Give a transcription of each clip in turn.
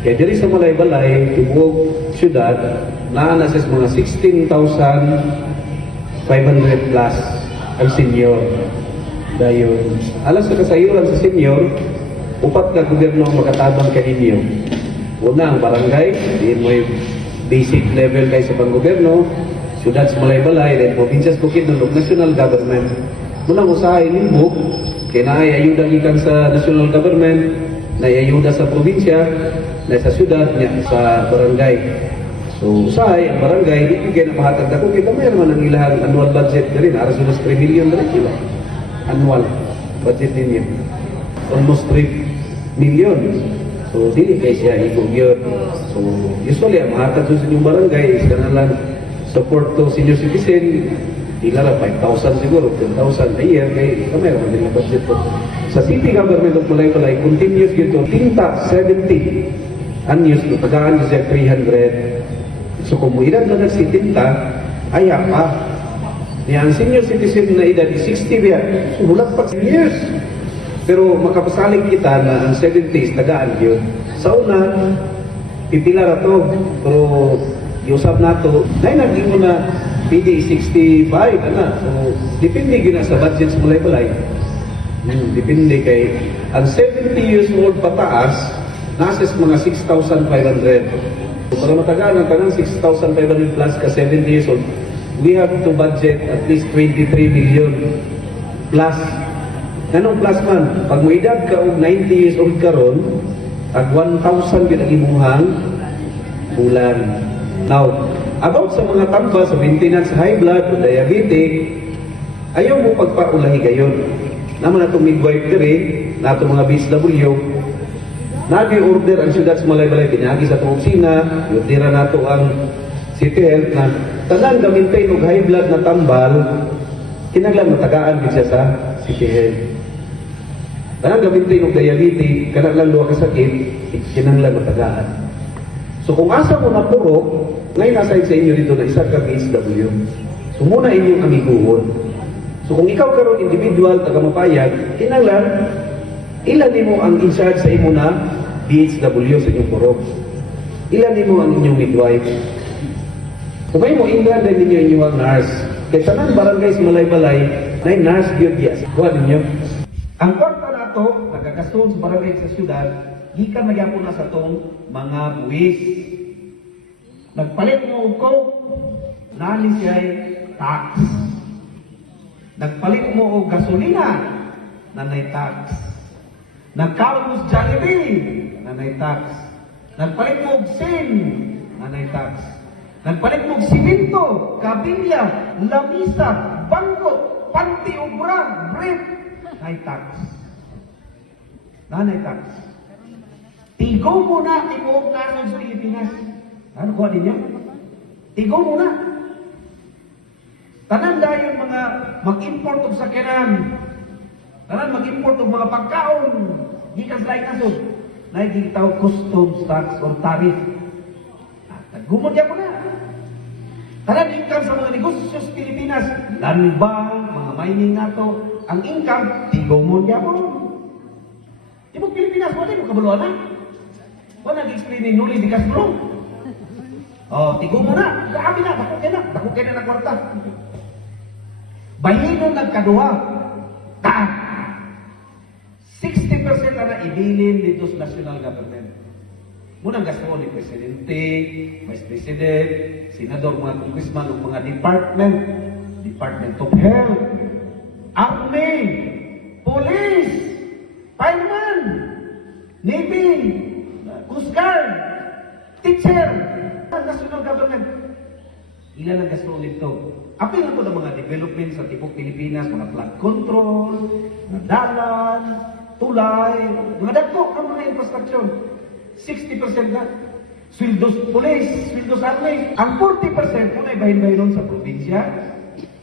Kaya diri sa Malaybalay, tibuok syudad, naa na sa mga 16,500 plus ang senior. Dahil alas sa kasayuran sa senior, upat na gobyerno ang makatabang kaninyo. Una, ang barangay, din mo yung basic level kay sa panggobyerno, syudad sa Malaybalay, then provinces Bukidnon, national government. Muna usahay nimbo, kaya na ay ayuda ikan sa national government, na ayuda sa probinsya, na sa syudad, sa barangay. So, usahay, ang barangay, di bigyan na mahatag ako, kita may naman ang ilahang annual budget na rin, aras unos 3 million na rin sila. Annual budget ninyo. Almost 3 million. So, dili kay siya ikong yun. So, usually, ang mahatag sa inyong barangay is na lang support to senior citizen, ila lang 5,000 siguro, 10,000 a year, kay kamay naman din na budget po. Sa city government of Malaybalay, continuous gito, tinta 70 anyos, tagaan siya 300. So, kung mo edad na si tinta, ay pa. Niya, ang senior citizen na edad, 60 biya, sulat pa 10 years. Pero makapasalig kita na ang 70s, tagaan yun. Sa una, pipila na to, pero iusap na to, naging mo na PD 65, ana. So, depende gina sa budget sa Malaybalay. Depende kay, ang 70 years old pataas, nasa mga 6,500. So, para matagaan ang tanang 6,500 plus ka 70 years old, we have to budget at least 23 million plus. Anong plus man? Pag mo edad ka og 90 years old karon, ag 1,000 gid ang imuhang bulan. Now, about sa mga tamba sa maintenance high blood o diabetic, ayaw mo pagpaulahi gayon. Naman natong midwife diri, natong mga BSW, nag-order ang syudad sa Malaybalay, pinagi sa itong opisina, yutira nato ang City Health na tanan gamintain og high blood na tambal, kinanglan matagaan gid siya sa City Health. Tanan gamintain og diabetes, kinanglan duha ka sakit, kinanglan matagaan. So kung asa mo na puro, ngayon nasa sa inyo dito na isa ka BSW. So muna inyong amiguhon. So kung ikaw karon individual, taga-mapayag, kinanglan, ilan mo ang in-charge sa imo na BSW sa inyong puro? Ilan mo ang inyong midwife? Kung may mo, inglan din ninyo inyong nurse. Kaya tanan barangay sa Malaybalay, na nurse gyud yes. Kuha ninyo. Ang kwarta na ito, nagkakasun sa barangay sa syudad, gikan magyapon na sa itong mga buwis. Nagpalit mo og coke, nani siya tax. Nagpalit mo og gasolina, nanay tax. Nagkalos Jollibee, nanay tax. Nagpalit mo og sin, nanay tax. Nagpalit mo og simento, kabilya, lamisa, bangko, panty o bra, brief, nanay tax. Nanay tax. Tigo mo na, tigo kanon sa Pilipinas. Ano kuha ninyo? Tigo mo na. Tanan dayon mga mag-import og sakyanan. Tanan mag-import og mga pagkaon. Gikan sa ikasod. Nagigitaw customs tax or tariff. Gumod yan mo na. Tanan income sa mga negosyo sa Pilipinas. Landbank, mga mining nato. Ang income, tigo mo yan mo. Tibok Pilipinas, wala mo kabuluan na. Wala nag-explain nuli di Castro. Oh, tigo mo na. Grabe na, dako kaya na kwarta. Bahinon nagkaduha. 60% na ibilin dito sa national government. Munang gasto ni Presidente, Vice President, Senador, mga congressman, o mga Department of Health, Army, Police, Fireman, Navy, Coast Guard, Teacher, national government. Ilan ang gasto nito? Apil na ito ng mga development sa tipong Pilipinas, mga flood control, mga dalan, tulay, mga dagko ang mga infrastructure. 60% na. Sweldos police, sweldos army. Ang 40% po na ibahin-bahinon sa probinsya,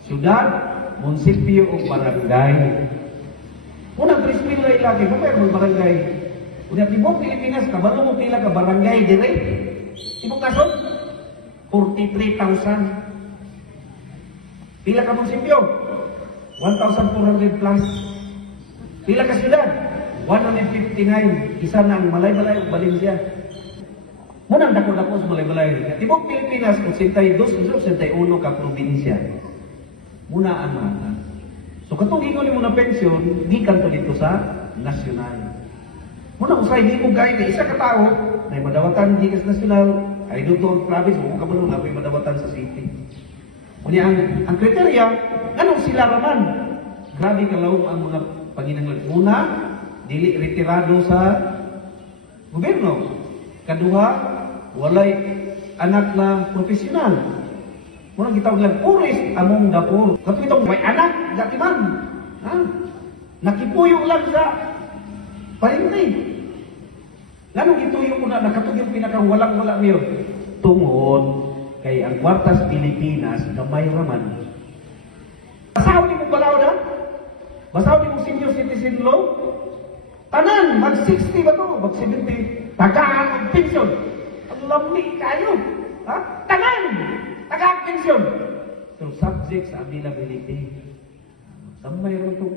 syudad, munisipyo o barangay. Unang 3 mil na ilagi, kung mayroon barangay. Kung tibok Pilipinas, kabalo mo pila ka barangay dire. Tibok kason, 43,000. Pila ka munisipyo? 1,400 plus. Pila ka syudad? 159. Isa na ang Malaybalay o Valencia. Munang dako-dako sa balay-balay. Tibok Pilipinas, 82-81 ka probinsya. Muna ang mga. So katong ingon mo na pensyon, gikan to dito sa nasyonal. Muna usay di mo gaya isa ka tao, may madawatan di sa nasyonal, ay doon to province, mo kabalo na may madawatan sa city. Kunya ang kriteria, anong sila raman? Grabe kalaw ang mga panginahanglan. Una, dili retirado sa gobyerno. Kaduha, walay anak na profesional. Muna gitawag nga, puris among dapur. Kato itong may anak, dati man. Ha? Nakipuyo lang sa parinti. Ganong gituyo ko na, nakatog yung pinakawalang-wala niyo. Tungod, kay ang kwartas Pilipinas na may raman. Basaw ni mong balaw na? Basaw ni mong senior citizen law? Tanan, mag-60 ba to? Mag-70? Tagaan ang pensyon. Ang lamni kayo. Ha? Tanan! Tagaan ang pensyon. So, subject sa availability. Gamay rin ito.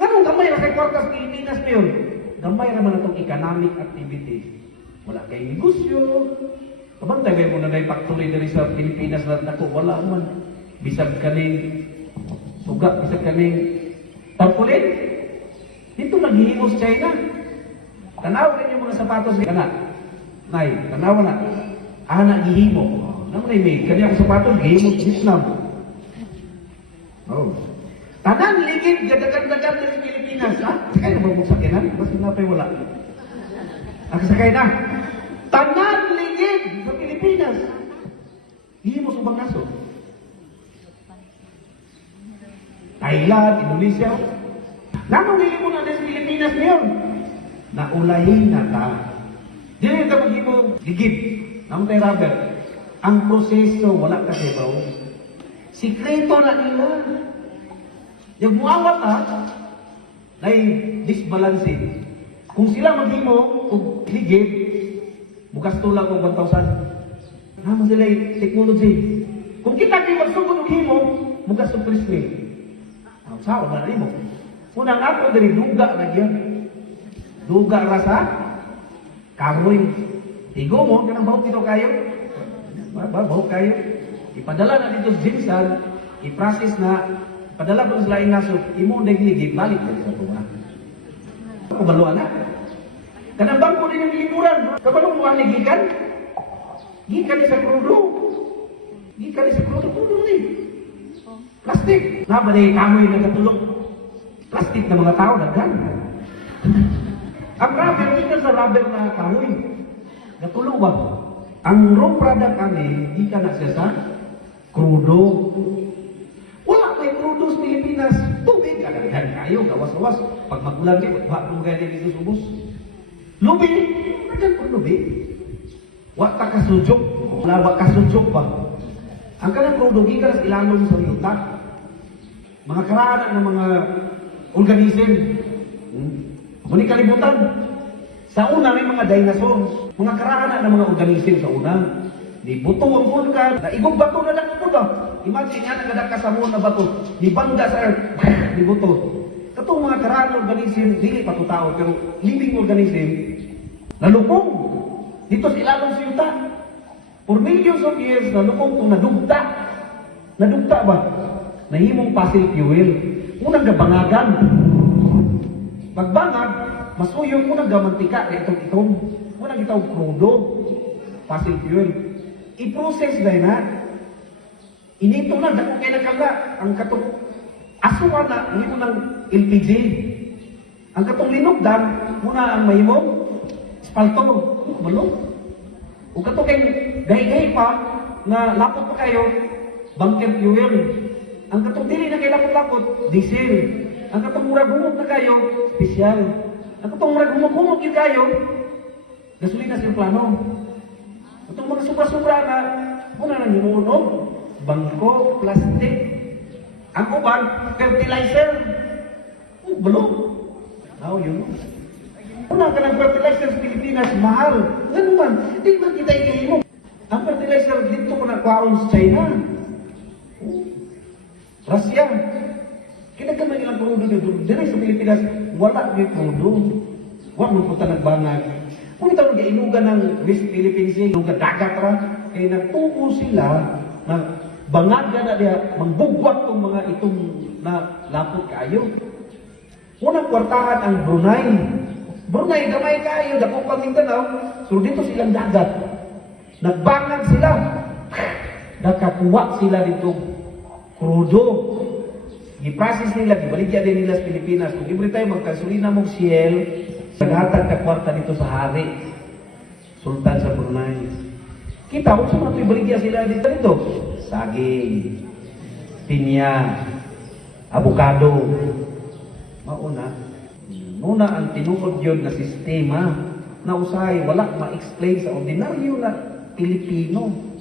Ganun gamay na kay kwartas Pilipinas na yun. Gamay naman itong economic activity. Wala kay negosyo. Kabantay ba mo na factory dali sa Pilipinas na ako? Wala man. Bisag kaning suga, bisag kaning tarpulin. Dito naghihingos China. Tanaw rin yung mga sapatos ni kana. Nay, tanaw na. Anak gihimo. Naman ay may kanyang sapatos, gihimo Vietnam. Oh. Tanan ligid gadagan-dagan sa Pilipinas, ha? Sakay na ba mong sakinan? Basta napay wala. Nakasakay na. Tanan ligid sa Pilipinas. Gihimo sa ubang naso. Thailand, Indonesia. Namang nili mo na sa Pilipinas ngayon. Naulahin na ta. Dili ka maghimo ligid. Namang tayo rubber. Ang proseso, wala kasi ba? Sikreto na nila. Yung muawat na, ay disbalancing. Kung sila maghimo, kung ligid, bukas tulang kung 1,000. Naman sila yung technology. Kung kita kayo magsugod ng himo, bukas ng prismi. Sao na rin mo? Unang ako dari duga na yan. Duga rasa, kahoy. Tigo mo, ganang bahok dito kayo. Bahok kayo. Ipadala na dito sa Jinsan, i-process na, ipadala ko sa laing naso, imo nagligid, balik na sa tunga. Ako baluan na. Kanang bangko din yung limuran. Kabalong mo ang nagigan? Gikan sa krudo. Gikan sa krudo ni. Plastik. Nabalay kamoy na katulog. Plastik na mga tao naggan. Ang rubber, gikan sa rubber na kahoy. Natulog ba? Ang raw product kami, gikan na siya sa krudo. Wala kayo krudo sa Pilipinas. Tubig, agad kayo, gawas-gawas. Pag magulan kayo, wala kong gaya dito sa ubos. Lubi, agad po lubi. Wala ka kasujok. Wala ka kasujok ba? Ang kanang krudo, gikan sa ilalong sa yuta. Mga karaan ng mga organism. Muli kalibutan. Sa una, may mga dinosaurs. Mga karaan ng mga organism sa una. Di buto ang vulkan. Naigog bato na lang po ba? Imagine yan, nagadak ka sa muna na bato. Di bangga sa earth. Di buto. Katong mga karaan organism, dili pa to tao, pero living organism, nalupong. Dito sa ilalong sa yuta. For millions of years, nalupong kung nadugta. Nadugta ba? Nahimong fossil fuel. Unang gabangagan. Pagbangag, masuyong unang gamantika. Itong. Unang itawag krudo. Fossil fuel. I-process na na. Inito na, dako kay nakala. Ang katong asuwa na, hindi mo ng LPG. Ang katong linugdan, muna ang mahimong espalto. Malo. O katong kay gahi-gahi pa, na lapot pa kayo, bunker fuel. Ang katong dili na kay lapot-lapot, diesel. Ang katong murag-humog na kayo, special. Ang katong murag-humog-humog yun kayo, gasolina sa plano. Itong mga sobra-sobra na, muna nang hinuunog, bangko, plastic. Ang uban, fertilizer. Balo. Yun. Una ka ng fertilizer sa Pilipinas, mahal. Ganun man, hindi man kita ikihimo. Ang fertilizer dito ko nagkaon sa China. Russia. Kinagaman nilang krudo dito. Dito sa Pilipinas, wala may krudo. Wala mo punta nagbangag. Kung ito nag-inugan ng West Philippine Sea, nung dagat ra, kaya nagtuo sila na bangag na diya, magbugwak tong mga itong na lapot kayo. Unang kwartahan ang Brunei. Brunei, gamay kayo, dako pa Mindanao, so dito silang dagat. Nagbangag sila. Nakakuha sila dito krudo. I-process nila, ibaligya din nila sa Pilipinas. Kung libre tayo magkasulina mong Ciel, naghatag ka kwarta dito sa hari. Sultan sa Brunei. Kita, kung saan ito ibaligya sila dito? Saging, pinya, avocado. Mauna. Muna ang tinuod yun na sistema na usahay, wala ma-explain sa ordinaryo na Pilipino.